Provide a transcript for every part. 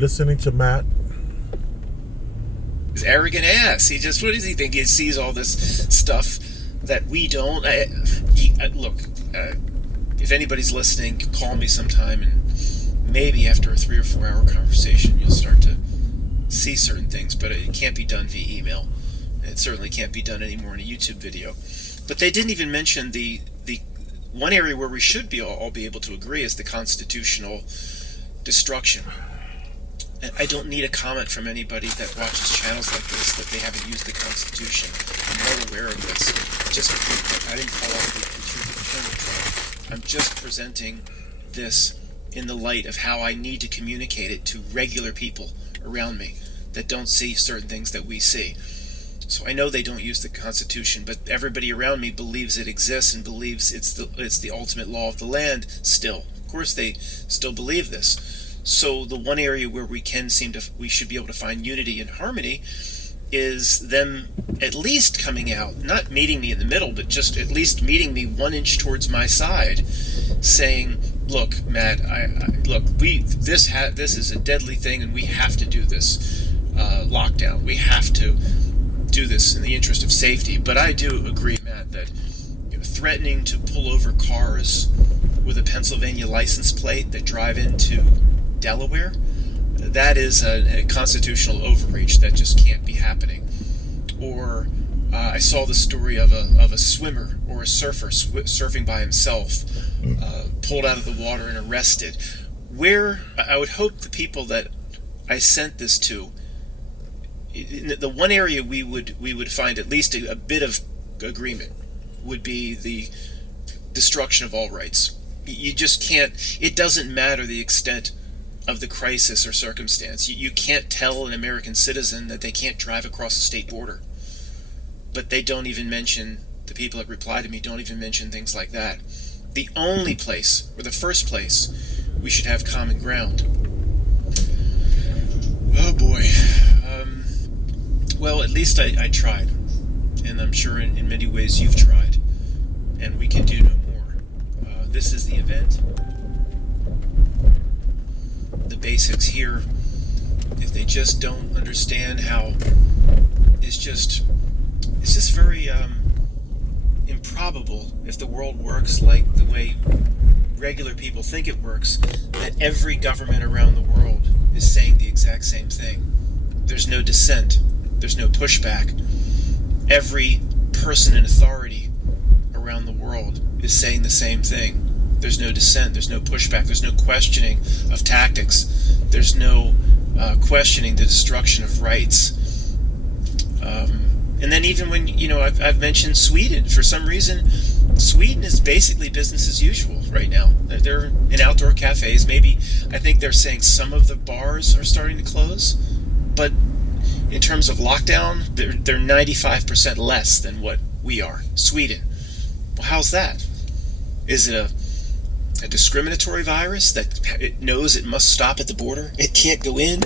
listening to Matt. His arrogant ass. What does he think? He sees all this stuff that we don't. Look, if anybody's listening, call me sometime, and maybe after a 3 or 4 hour conversation, you'll start to see certain things, but it can't be done via email. It certainly can't be done anymore in a YouTube video. But they didn't even mention the one area where we should all be able to agree is the constitutional destruction. I don't need a comment from anybody that watches channels like this that they haven't used the Constitution. I'm well aware of this. I didn't fall off the train. I'm just presenting this in the light of how I need to communicate it to regular people around me that don't see certain things that we see. So I know they don't use the Constitution, but everybody around me believes it exists and believes it's the ultimate law of the land still. Of course they still believe this. So the one area where we should be able to find unity and harmony is them at least coming out, not meeting me in the middle, but just at least meeting me 1 inch towards my side, saying, "Look, Matt, this is a deadly thing, and we have to do this lockdown. We have to do this in the interest of safety." But I do agree, Matt, that threatening to pull over cars with a Pennsylvania license plate that drive into Delaware, that is a constitutional overreach that just can't be happening. Or I saw the story of a swimmer or a surfer surfing by himself, pulled out of the water and arrested. Where I would hope the people that I sent this to, the one area we would find at least a bit of agreement would be the destruction of all rights. You just can't. It doesn't matter the extent of the crisis or circumstance. You can't tell an American citizen that they can't drive across the state border. But they don't even mention, the people that reply to me don't even mention things like that. The only place, or the first place, we should have common ground. Oh boy. Well, at least I tried. And I'm sure in many ways you've tried. And we can do no more. This is the event. The basics here, if they just don't understand how it's just very improbable if the world works like the way regular people think it works, that every government around the world is saying the exact same thing. There's no dissent. There's no pushback. Every person in authority around the world is saying the same thing. There's no dissent, there's no pushback, there's no questioning of tactics, there's no questioning the destruction of rights. And then even when, I've mentioned Sweden, for some reason, Sweden is basically business as usual right now. They're in outdoor cafes. Maybe, I think they're saying some of the bars are starting to close, but in terms of lockdown, they're 95% less than what we are. Sweden. Well, how's that? Is it a discriminatory virus that it knows it must stop at the border? It can't go in.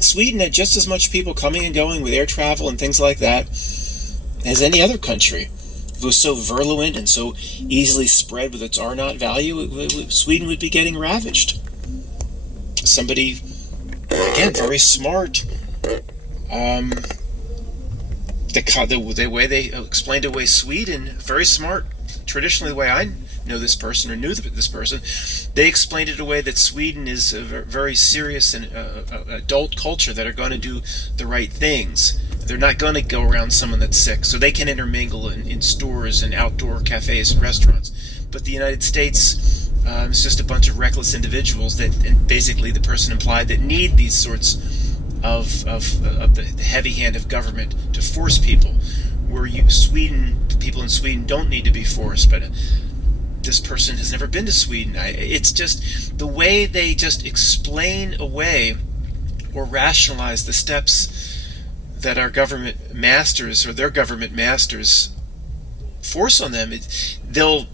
Sweden had just as much people coming and going with air travel and things like that as any other country. If it was so virulent and so easily spread with its R-naught value, Sweden would be getting ravaged. Somebody, again, very smart. The way they explained away Sweden, very smart. Traditionally, the way I know this person or knew this person, they explained it away that Sweden is a very serious and adult culture that are going to do the right things. They're not going to go around someone that's sick, so they can intermingle in stores and outdoor cafes and restaurants. But the United States, it's just a bunch of reckless individuals that, and basically the person implied, that need these sorts of the heavy hand of government to force people. Where people in Sweden don't need to be forced, but this person has never been to Sweden. It's just the way they just explain away or rationalize the steps that our government masters or their government masters force on them. They'll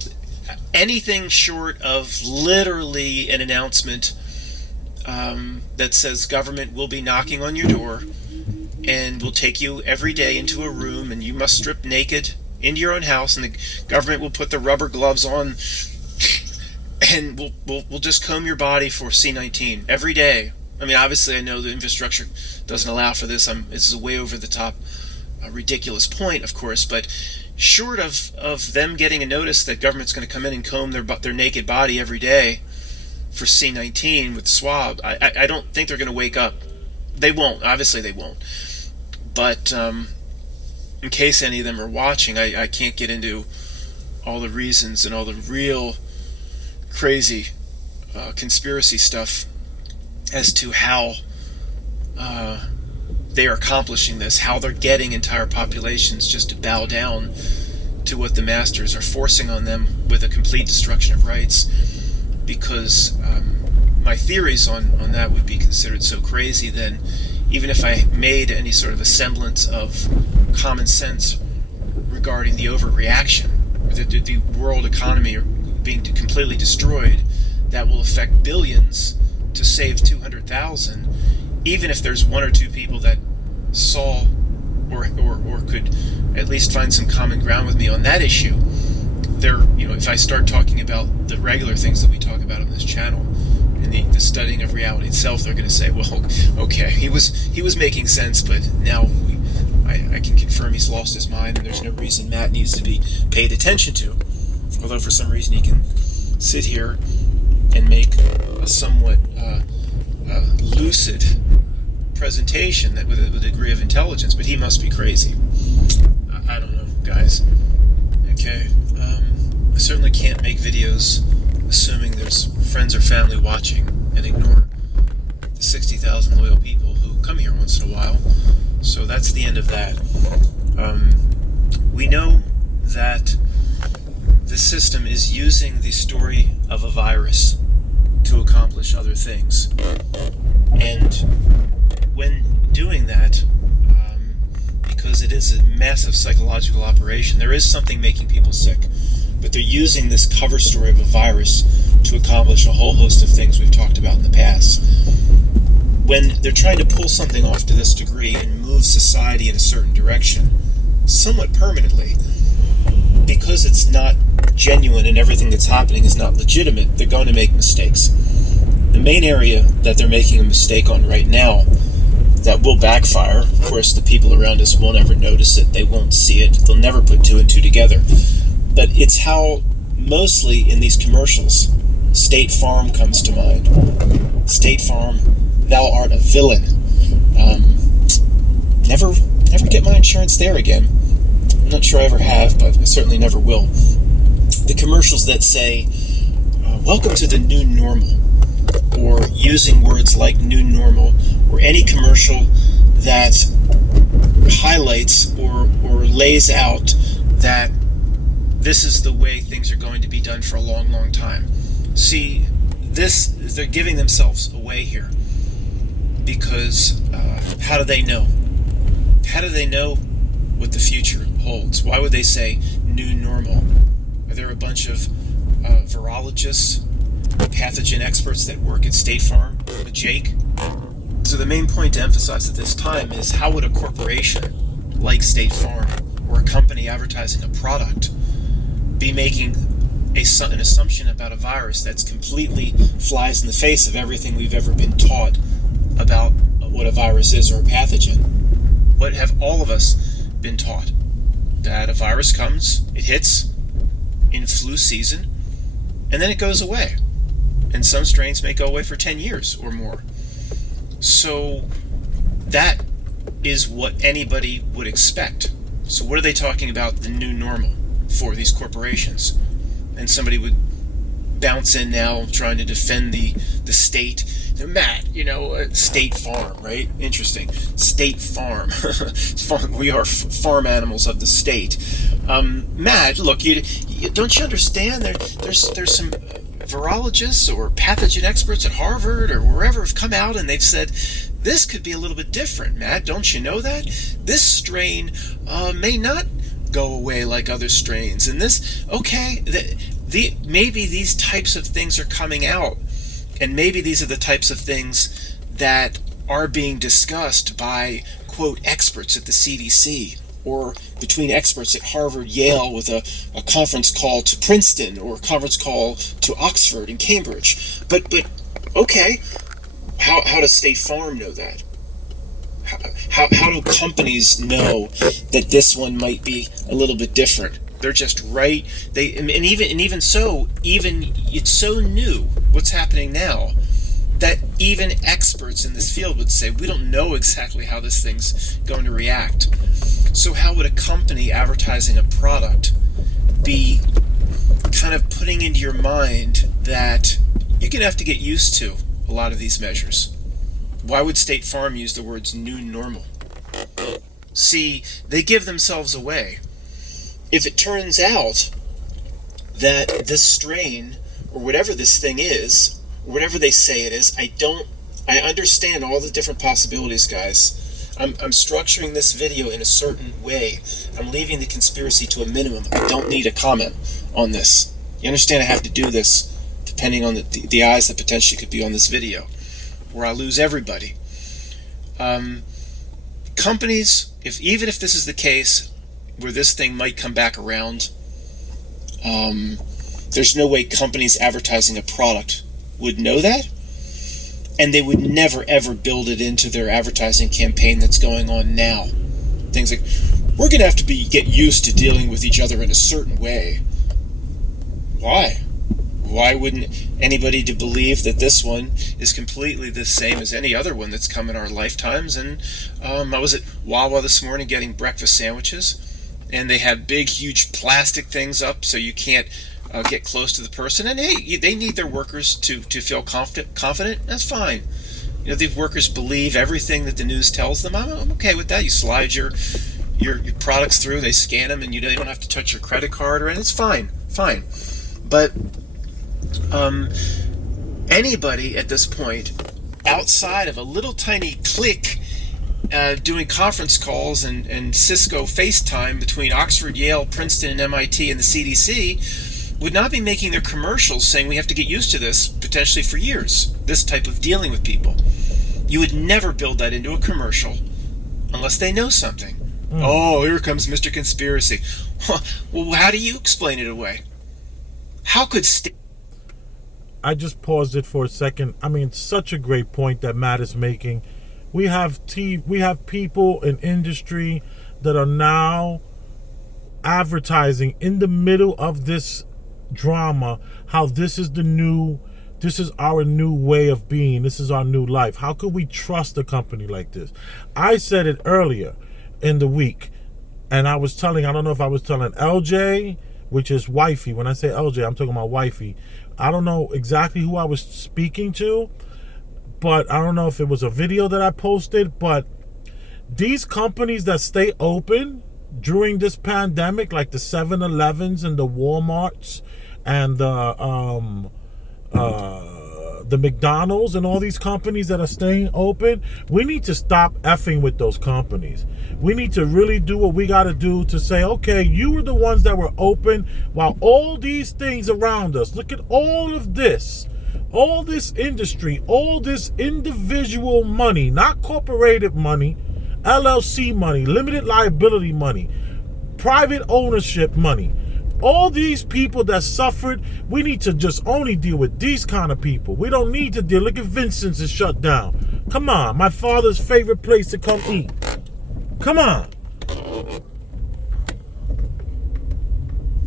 anything short of literally an announcement that says government will be knocking on your door and will take you every day into a room and you must strip naked into your own house, and the government will put the rubber gloves on and we'll just comb your body for C-19 every day. I mean, obviously, I know the infrastructure doesn't allow for this. This is a way over the top, ridiculous point, of course, but short of them getting a notice that government's going to come in and comb their naked body every day for C-19 with swab, I don't think they're going to wake up. They won't. Obviously, they won't. But in case any of them are watching, I can't get into all the reasons and all the real crazy conspiracy stuff as to how they are accomplishing this, how they're getting entire populations just to bow down to what the masters are forcing on them with a complete destruction of rights, because my theories on that would be considered so crazy, then even if I made any sort of a semblance of common sense regarding the overreaction, the world economy being completely destroyed, that will affect billions to save 200,000, even if there's one or two people that saw or could at least find some common ground with me on that issue, if I start talking about the regular things that we talk about on this channel and the studying of reality itself, they're going to say, well, okay, he was making sense, but now I can confirm he's lost his mind, and there's no reason Matt needs to be paid attention to. Although for some reason he can sit here and make a somewhat lucid presentation that with a degree of intelligence, but he must be crazy. I don't know, guys. Okay, I certainly can't make videos assuming there's friends or family watching and ignore the 60,000 loyal people who come here once in a while. So that's the end of that. We know that the system is using the story of a virus to accomplish other things. And when doing that, because it is a massive psychological operation, there is something making people sick. But they're using this cover story of a virus to accomplish a whole host of things we've talked about in the past. When they're trying to pull something off to this degree and move society in a certain direction, somewhat permanently, because it's not genuine and everything that's happening is not legitimate, they're going to make mistakes. The main area that they're making a mistake on right now that will backfire, of course the people around us won't ever notice it, they won't see it, they'll never put two and two together, but it's how mostly in these commercials State Farm comes to mind. State Farm, thou art a villain. Never get my insurance there again. I'm not sure I ever have, but I certainly never will. The commercials that say, welcome to the new normal, or using words like new normal, or any commercial that highlights or lays out that this is the way things are going to be done for a long, long time. See, they're giving themselves away here, because how do they know? How do they know what the future holds? Why would they say new normal? Are there a bunch of virologists, pathogen experts that work at State Farm, Jake? So the main point to emphasize at this time is, how would a corporation like State Farm, or a company advertising a product, be making an assumption about a virus that's completely flies in the face of everything we've ever been taught about what a virus is or a pathogen? What have all of us been taught? That a virus comes, it hits in flu season, and then it goes away. And some strains may go away for 10 years or more. So that is what anybody would expect. So what are they talking about the new normal for, these corporations? And somebody would bounce in now trying to defend the state. Matt, State Farm, right? Interesting. State Farm. We are farm animals of the state. Matt, look, don't you understand? There's some virologists or pathogen experts at Harvard or wherever have come out and they've said, this could be a little bit different, Matt. Don't you know that? This strain may not go away like other strains. And this, okay, maybe these types of things are coming out. And maybe these are the types of things that are being discussed by, quote, experts at the CDC, or between experts at Harvard, Yale, with a conference call to Princeton, or a conference call to Oxford and Cambridge. But okay, how does State Farm know that? How do companies know that this one might be a little bit different? They're just right. Even so, it's so new what's happening now that even experts in this field would say we don't know exactly how this thing's going to react. So how would a company advertising a product be kind of putting into your mind that you're going to have to get used to a lot of these measures? Why would State Farm use the words new normal? See, they give themselves away. If it turns out that this strain, or whatever this thing is, or whatever they say it is, I understand all the different possibilities, guys. I'm structuring this video in a certain way. I'm leaving the conspiracy to a minimum. I don't need a comment on this. You understand I have to do this depending on the eyes that potentially could be on this video, or I lose everybody. Companies, even if this is the case, where this thing might come back around, there's no way companies advertising a product would know that, and they would never ever build it into their advertising campaign that's going on now. Things like, we're going to have to get used to dealing with each other in a certain way. Why wouldn't anybody to believe that this one is completely the same as any other one that's come in our lifetimes? And I was at Wawa this morning getting breakfast sandwiches, and they have big, huge plastic things up so you can't get close to the person. And hey, they need their workers to feel confident. That's fine. You know, the workers believe everything that the news tells them. I'm okay with that. You slide your products through, they scan them, and they don't have to touch your credit card or anything. It's fine. But anybody at this point, outside of a little tiny clique doing conference calls and Cisco FaceTime between Oxford, Yale, Princeton, and MIT and the CDC, would not be making their commercials saying we have to get used to this potentially for years, this type of dealing with people. You would never build that into a commercial unless they know something. Oh, here comes Mr. Conspiracy. Well, how do you explain it away? How could I just paused it for a second. I mean, such a great point that Matt is making. We have people in industry that are now advertising in the middle of this drama how this is our new way of being, this is our new life. How could we trust a company like this? I said it earlier in the week, and I don't know if I was telling LJ, which is wifey. When I say LJ, I'm talking about wifey. I don't know exactly who I was speaking to, but I don't know if it was a video that I posted, but these companies that stay open during this pandemic, like the 7-Elevens and the Walmarts and the McDonald's and all these companies that are staying open, we need to stop effing with those companies. We need to really do what we got to do to say, okay, you were the ones that were open while all these things around us, look at all of this, all this industry, all this individual money, not corporated money, LLC money, limited liability money, private ownership money. All these people that suffered, we need to just only deal with these kind of people. We don't need to deal. Look at Vincent's is shut down. Come on, my father's favorite place to come eat. Come on.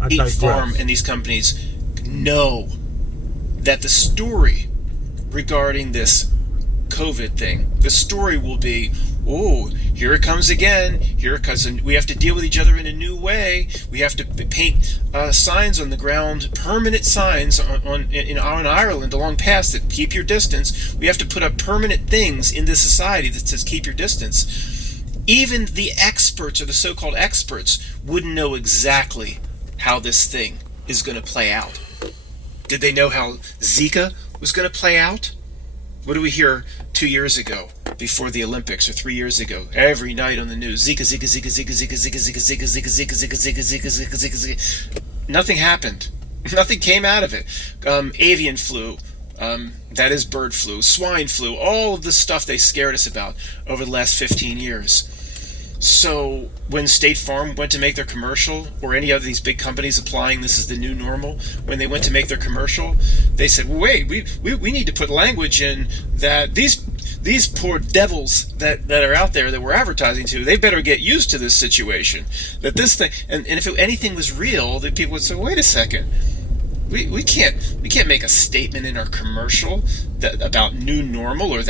State Farm and these companies know that the story regarding this COVID thing, the story will be, oh, here it comes again. We have to deal with each other in a new way. We have to paint signs on the ground, permanent signs on Ireland along paths that keep your distance. We have to put up permanent things in this society that says keep your distance. Even the experts, or the so-called experts, wouldn't know exactly how this thing is going to play out. Did they know how Zika was going to play out? What did we hear 2 years ago, before the Olympics, or 3 years ago? Every night on the news, Zika, Zika, Zika, Zika, Zika, Zika, Zika, Zika, Zika, Zika, Zika, Zika, Zika, Zika, Zika, Zika. Nothing happened. Nothing came out of it. Avian flu, that is bird flu, swine flu, all of the stuff they scared us about over the last 15 years. So when State Farm went to make their commercial, or any of these big companies applying this as the new normal, when they went to make their commercial, they said, well, wait, we need to put language in that these poor devils that are out there that we're advertising to, they better get used to this situation. That this thing, and if anything was real, then people would say, wait a second, we can't make a statement in our commercial about new normal, or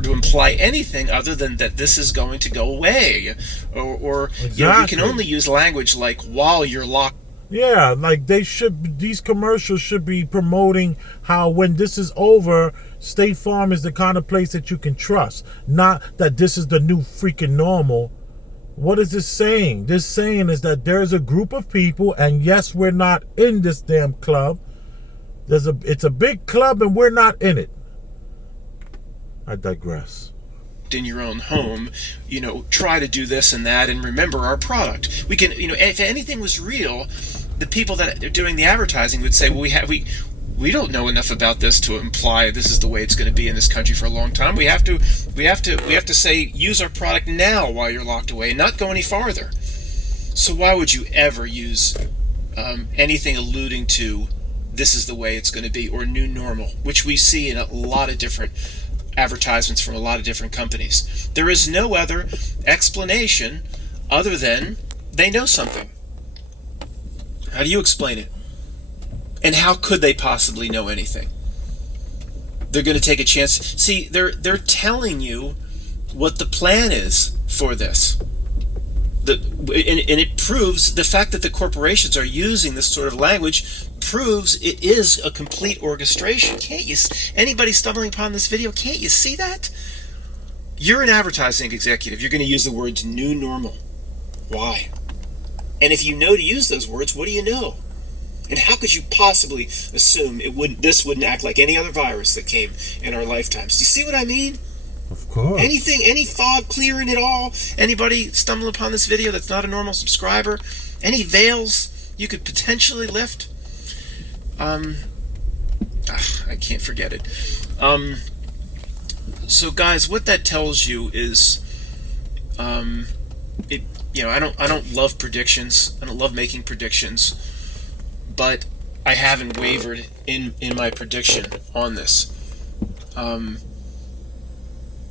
to imply anything other than that this is going to go away, or Exactly. we can only use language like while you're locked. Yeah, like these commercials should be promoting how when this is over, State Farm is the kind of place that you can trust. Not that this is the new freaking normal. What is this saying? This saying is that there's a group of people, and yes, we're not in this damn club. It's a big club and we're not in it. I digress. In your own home, try to do this and that, and remember our product. We can, if anything was real, the people that are doing the advertising would say, well, we don't know enough about this to imply this is the way it's going to be in this country for a long time. We have to say, use our product now while you're locked away, and not go any farther. So why would you ever use anything alluding to this is the way it's going to be, or new normal, which we see in a lot of different advertisements from a lot of different companies? There is no other explanation other than they know something. How do you explain it? And how could they possibly know anything? They're going to take a chance. See, they're telling you what the plan is for this. And it proves the fact that the corporations are using this sort of language proves it is a complete orchestration. Anybody stumbling upon this video, can't you see that? You're an advertising executive. You're going to use the words new normal. Why? And if you know to use those words, what do you know? And how could you possibly assume this wouldn't act like any other virus that came in our lifetimes? Do you see what I mean? Of course. Any fog clearing at all? Anybody stumble upon this video that's not a normal subscriber? Any veils you could potentially lift? I can't forget it. So guys, what that tells you is, I don't love predictions. I don't love making predictions, but I haven't wavered in my prediction on this.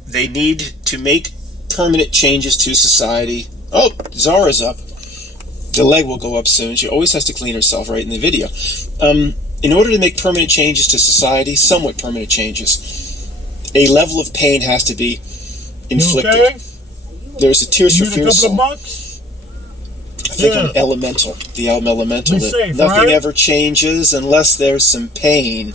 They need to make permanent changes to society. Oh, Zara's up. The leg will go up soon. She always has to clean herself right in the video. In order to make permanent changes to society, somewhat permanent changes, a level of pain has to be inflicted. You okay? There's a Tears for Fears song. I think on Elemental. The album Elemental. That nothing ever changes unless there's some pain.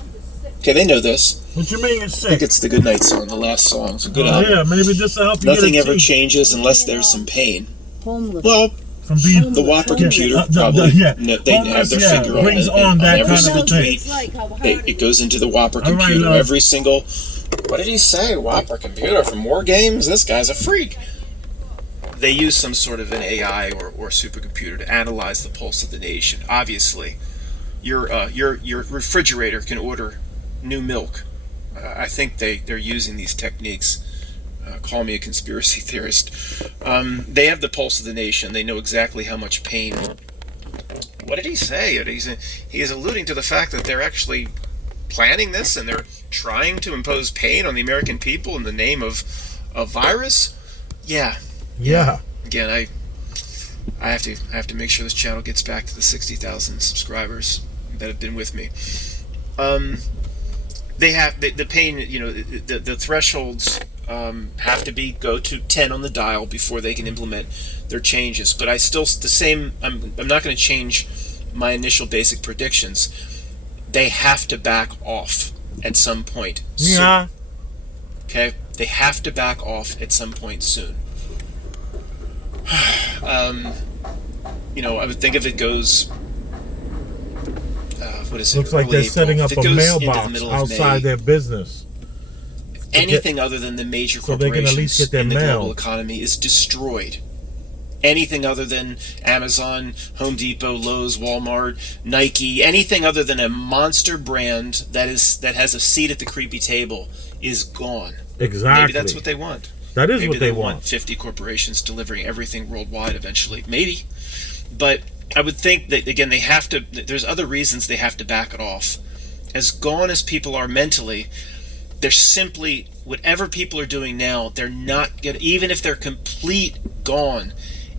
Okay, they know this. What you mean it's sick? I think it's the Goodnight song, the last song. It's a good album. Yeah, maybe this will help you. Nothing ever changes unless there's some pain. Well, from being the Whopper computer probably they have their finger on every single tweet. It goes into the Whopper computer. Every single. What did he say? Whopper computer for more games? This guy's a freak. They use some sort of an AI or supercomputer to analyze the pulse of the nation. Obviously, your refrigerator can order new milk. I think they're using these techniques. Call me a conspiracy theorist. They have the pulse of the nation. They know exactly how much pain. What did he say? He is alluding to the fact that they're actually planning this and they're trying to impose pain on the American people in the name of a virus. Yeah. Again, I have to make sure this channel gets back to the 60,000 subscribers that have been with me. They have the pain. The thresholds have to go to 10 on the dial before they can implement their changes. But I'm not going to change my initial basic predictions. They have to back off at some point soon. Yeah. Okay? They have to back off at some point soon. I would think if it goes... what is it? Looks like they're setting up a mailbox outside their business. Anything other than the major corporations in the global economy is destroyed. Anything other than Amazon, Home Depot, Lowe's, Walmart, Nike, anything other than a monster brand that has a seat at the creepy table is gone. Exactly. Maybe that's what they want. That is Maybe what they want want. 50 corporations delivering everything worldwide eventually. Maybe. But I would think that, again, they have to, there's other reasons they have to back it off. As gone as people are mentally, they're simply, whatever people are doing now, they're not going to, even if they're complete gone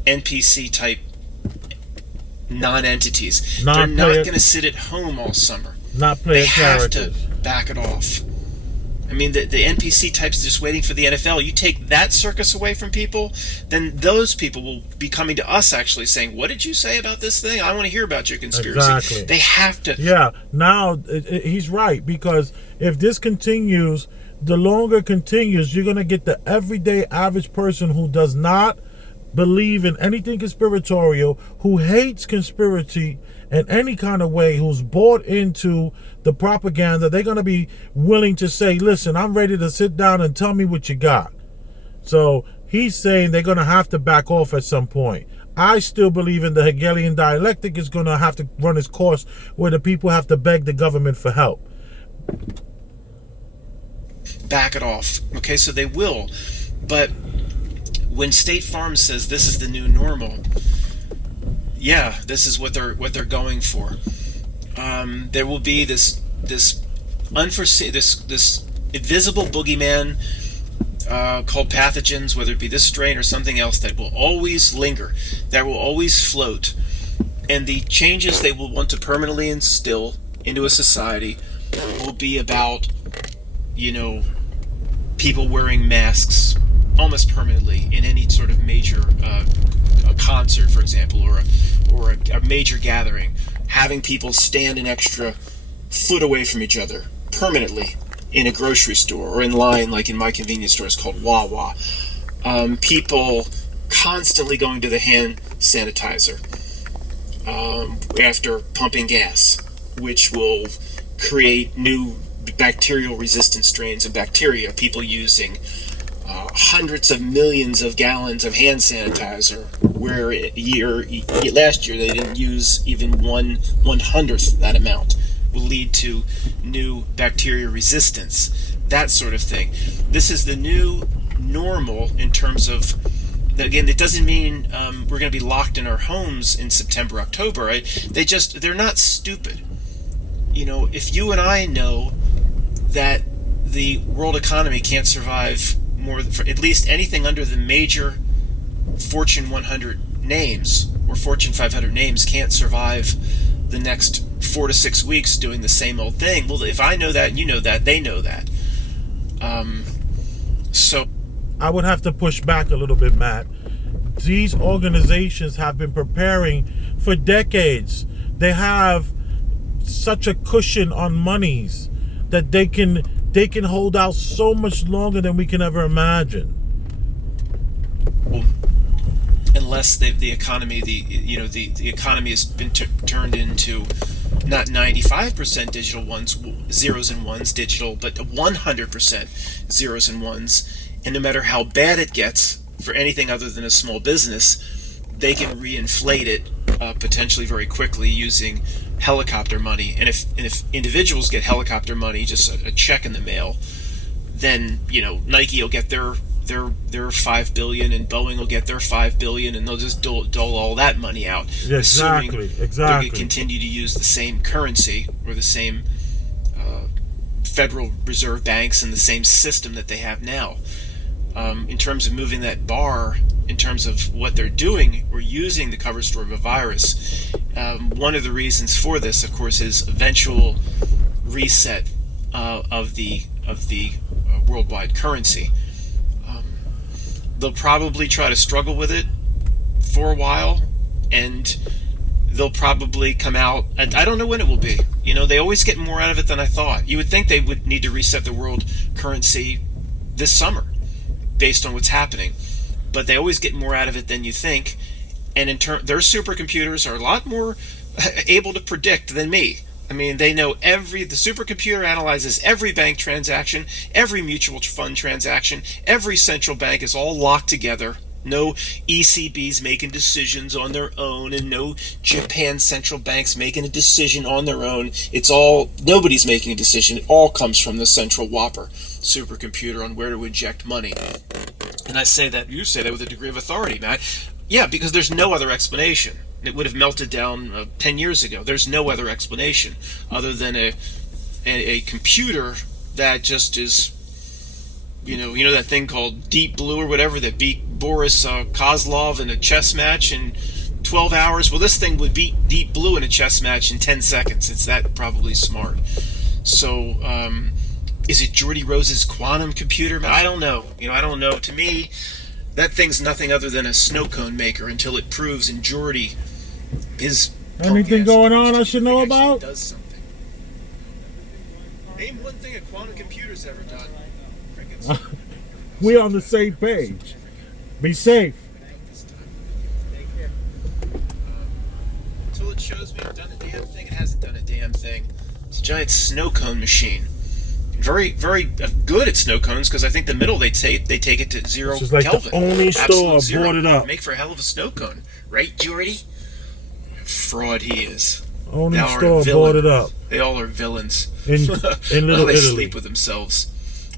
NPC type non-entities, they're not going to sit at home all summer. Not player characters. They have to back it off. I mean, the NPC types just waiting for the NFL. You take that circus away from people, then those people will be coming to us actually saying, what did you say about this thing? I want to hear about your conspiracy. Exactly. They have to. Yeah, now he's right, because if this continues, the longer it continues, you're going to get the everyday average person who does not believe in anything conspiratorial, who hates conspiracy in any kind of way, who's bought into the propaganda. They're going to be willing to say, listen, I'm ready to sit down and tell me what you got. So he's saying they're going to have to back off at some point. I still believe in the Hegelian dialectic is going to have to run its course, where the people have to beg the government for help. Back it off. Okay, so they will. But when State Farm says this is the new normal, yeah, this is what they're going for. There will be this unforeseen, this invisible boogeyman called pathogens, whether it be this strain or something else, that will always linger, that will always float, and the changes they will want to permanently instill into a society will be about, people wearing masks almost permanently in any sort of major a concert, for example, or a major gathering, having people stand an extra foot away from each other permanently in a grocery store or in line, like in my convenience store, it's called Wawa. People constantly going to the hand sanitizer after pumping gas, which will create new bacterial resistant strains of bacteria. People using hundreds of millions of gallons of hand sanitizer, where last year they didn't use even 1/100th that amount, will lead to new bacteria resistance, that sort of thing. This is the new normal in terms of, again, it doesn't mean we're going to be locked in our homes in September, October. Right? They're not stupid. If you and I know that the world economy can't survive more, for at least anything under the major Fortune 100 names or Fortune 500 names can't survive the next 4 to 6 weeks doing the same old thing. Well, if I know that and you know that, they know that. So I would have to push back a little bit, Matt. These organizations have been preparing for decades. They have such a cushion on monies that they can hold out so much longer than we can ever imagine. Well, unless the economy, the economy has been turned into not 95% digital ones, zeros and ones digital, but 100% zeros and ones. And no matter how bad it gets for anything other than a small business, they can reinflate it potentially very quickly using helicopter money. And if individuals get helicopter money, just a check in the mail, then Nike will get their $5 billion, and Boeing will get their $5 billion, and they'll just dole all that money out. Exactly. They're going to continue to use the same currency or the same Federal Reserve banks and the same system that they have now. In terms of moving that bar, in terms of what they're doing, or using the cover story of a virus, one of the reasons for this, of course, is eventual reset of the worldwide currency. They'll probably try to struggle with it for a while, and they'll probably come out. I don't know when it will be. They always get more out of it than I thought. You would think they would need to reset the world currency this summer, based on what's happening, but they always get more out of it than you think. And their supercomputers are a lot more able to predict than me. I mean, they know the supercomputer analyzes every bank transaction, every mutual fund transaction, every central bank is all locked together. No ECBs making decisions on their own, and no Japan central banks making a decision on their own. Nobody's making a decision. It all comes from the central Whopper supercomputer on where to inject money. And I say that, you say that with a degree of authority, Matt. Yeah, because there's no other explanation. It would have melted down 10 years ago. There's no other explanation other than a computer that just is, you know that thing called Deep Blue or whatever that beat Boris Kozlov in a chess match in 12 hours. Well, this thing would beat Deep Blue in a chess match in 10 seconds. It's that probably smart. So, is it Geordie Rose's quantum computer? I don't know. I don't know. To me, that thing's nothing other than a snow cone maker until it proves in Geordie his... Anything going on I should know about? Does something. Name one thing a quantum computer's ever done. We're on the same page. Be safe. Until it shows me it's done a damn thing, it hasn't done a damn thing. It's a giant snow cone machine. Very, very good at snow cones because I think the middle they take it to 0 Kelvin. Like the only store boarded up. Make for a hell of a snow cone, right, Geordie? Fraud he is. Only store boarded up. They all are villains. In Little they Italy. Sleep with themselves.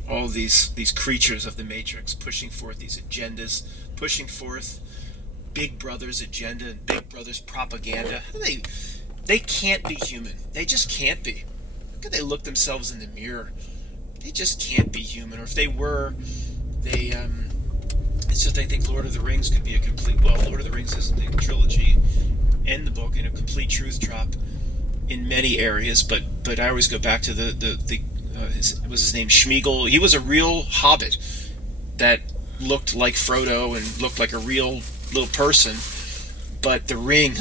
All these creatures of the Matrix pushing forth these agendas, pushing forth Big Brother's agenda and Big Brother's propaganda. They can't be human. They just can't be. How could they look themselves in the mirror? They just can't be human. Or if they were, it's just I think Lord of the Rings could be a complete... Well, Lord of the Rings is the trilogy and the book and a complete truth drop in many areas, but I always go back to was his name Schmeagol? He was a real hobbit that looked like Frodo and looked like a real little person. But the ring,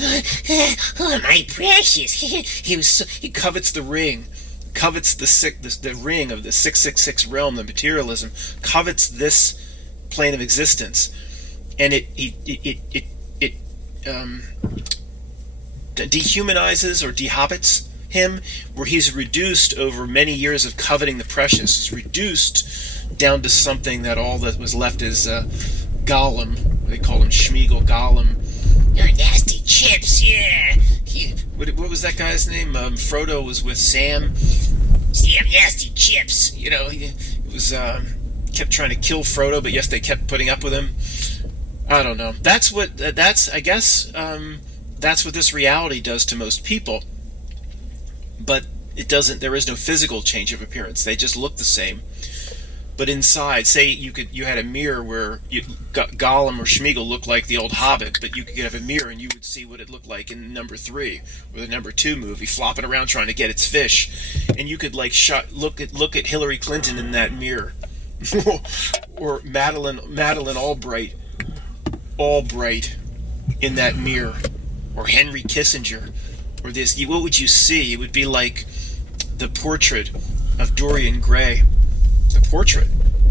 oh my precious, he covets the ring, covets the ring of the 666 realm, the materialism, covets this plane of existence, and it dehumanizes or dehobbits him, where he's reduced over many years of coveting the precious. He's reduced down to something that all that was left is Gollum. They call him Schmeagol Gollum. You're nasty chips, yeah. What was that guy's name? Frodo was with Sam. Sam nasty chips. He was kept trying to kill Frodo, but yes, they kept putting up with him. I don't know. That's what this reality does to most people. But it doesn't. There is no physical change of appearance. They just look the same. But inside, say you had a mirror where Gollum or Schmeagol looked like the old Hobbit, but you could have a mirror and you would see what it looked like in number 3 or the number 2 movie, flopping around trying to get its fish, and you could look at Hillary Clinton in that mirror, or Madeleine Albright in that mirror, or Henry Kissinger, or this. What would you see? It would be like the portrait of Dorian Gray. The portrait,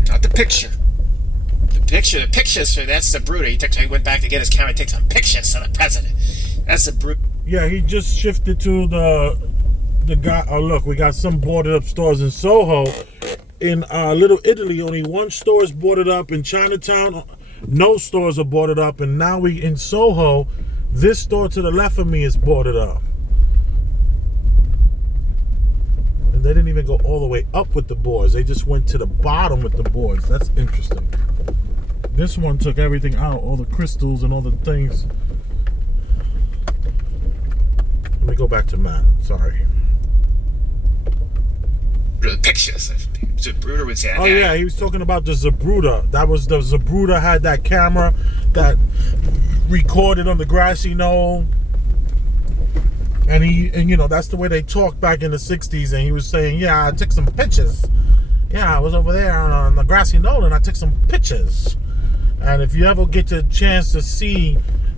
not the picture. The pictures, that's the brute. He went back to get his camera, take some pictures of the president. That's the brute. Yeah, he just shifted to the guy. Oh, look, we got some boarded up stores in Soho. In Little Italy, only one store is boarded up. In Chinatown, no stores are boarded up. And now we in Soho, this store to the left of me is boarded up. They didn't even go all the way up with the boards. They just went to the bottom with the boards. That's interesting. This one took everything out, all the crystals and all the things. Let me go back to Matt. Sorry. The pictures. Zabruder would say. Oh yeah, he was talking about the Zabruder. That was the Zabruder had that camera that recorded on the grassy knoll. And that's the way they talked back in the 60s. And he was saying, yeah, I took some pictures. Yeah, I was over there on the grassy knoll and I took some pictures. And if you ever get the chance to see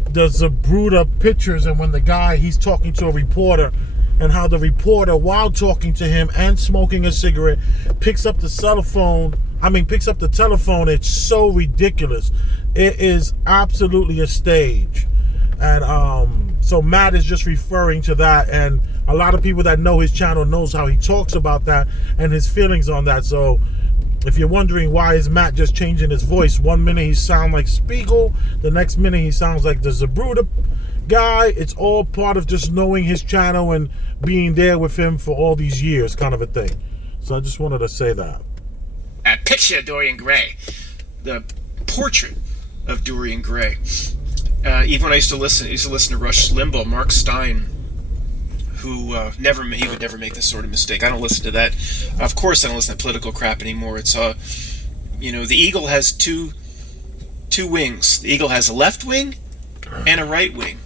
the Zabruder pictures, and when he's talking to a reporter, and how the reporter, while talking to him and smoking a cigarette, picks up the telephone, it's so ridiculous. It is absolutely a stage. And so Matt is just referring to that, and a lot of people that know his channel knows how he talks about that and his feelings on that. So if you're wondering why is Matt just changing his voice, one minute he sounds like Spiegel, the next minute he sounds like the Zabruder guy, it's all part of just knowing his channel and being there with him for all these years, kind of a thing. So I just wanted to say that. Picture Dorian Gray, the portrait of Dorian Gray. Even when I used to listen to Rush Limbaugh, Mark Stein, who he would never make this sort of mistake. I don't listen to that. Of course, I don't listen to political crap anymore. It's the eagle has two wings. The eagle has a left wing and a right wing.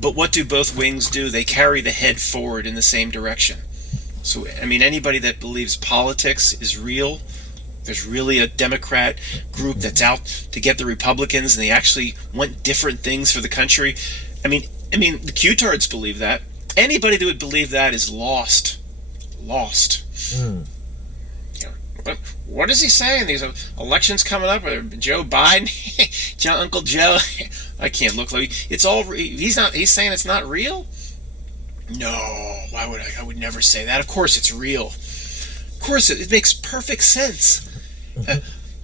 But what do both wings do? They carry the head forward in the same direction. So, I mean, anybody that believes politics is real, there's really a Democrat group that's out to get the Republicans, and they actually want different things for the country. I mean, the Q-tards believe that. Anybody that would believe that is lost. Mm. What is he saying? These elections coming up, or Joe Biden, Uncle Joe. I can't look like it's all. He's saying it's not real. No, why would I? I would never say that. Of course, it's real. Of course, it makes perfect sense.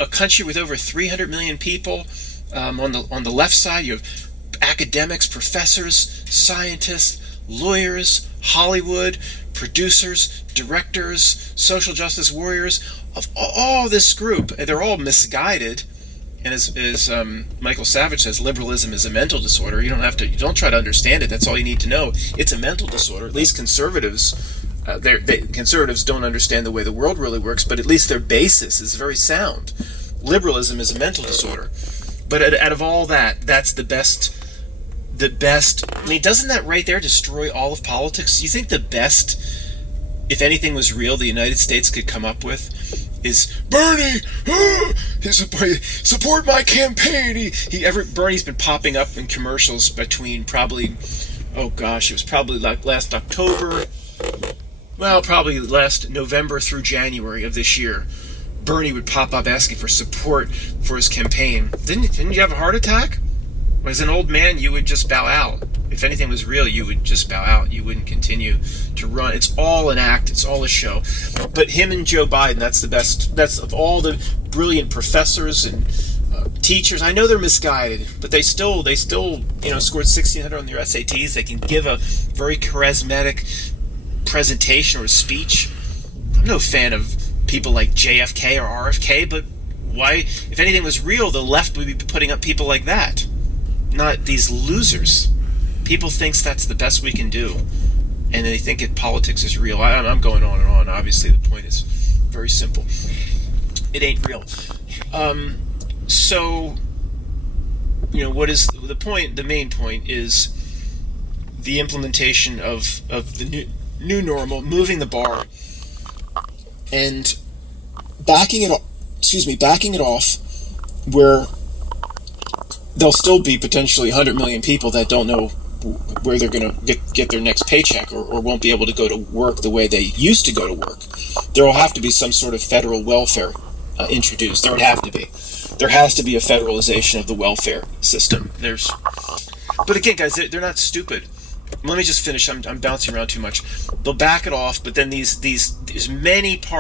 A country with over 300 million people. On the left side, you have academics, professors, scientists, lawyers, Hollywood, producers, directors, social justice warriors, of all this group. They're all misguided. And as Michael Savage says, liberalism is a mental disorder. You don't try to understand it. That's all you need to know. It's a mental disorder. At least conservatives, conservatives don't understand the way the world really works, but at least their basis is very sound. Liberalism is a mental disorder. But out of all that, that's the best. I mean, doesn't that right there destroy all of politics? You think the best, if anything was real, the United States could come up with is Bernie. Support my campaign. Bernie's been popping up in commercials between probably, it was probably like last October. Well, probably last November through January of this year. Bernie would pop up asking for support for his campaign. Didn't you have a heart attack? As an old man, you would just bow out. If anything was real, you would just bow out. You wouldn't continue to run. It's all an act. It's all a show. But him and Joe Biden, that's the best. That's of all the brilliant professors and teachers. I know they're misguided, but they still scored 1,600 on their SATs. They can give a very charismatic presentation or a speech. I'm no fan of people like JFK or RFK, but why? If anything was real, the left would be putting up people like that. Not these losers. People thinks that's the best we can do, and they think politics is real. I'm going on and on. Obviously, the point is very simple. It ain't real. So, what is the point? The main point is the implementation of the new normal, moving the bar, and backing it off, where there'll still be potentially 100 million people that don't know where they're going to get their next paycheck or won't be able to go to work the way they used to go to work. There will have to be some sort of federal welfare introduced. There would have to be. There has to be a federalization of the welfare system. But again, guys, they're not stupid. Let me just finish. I'm bouncing around too much. They'll back it off, but then these many parts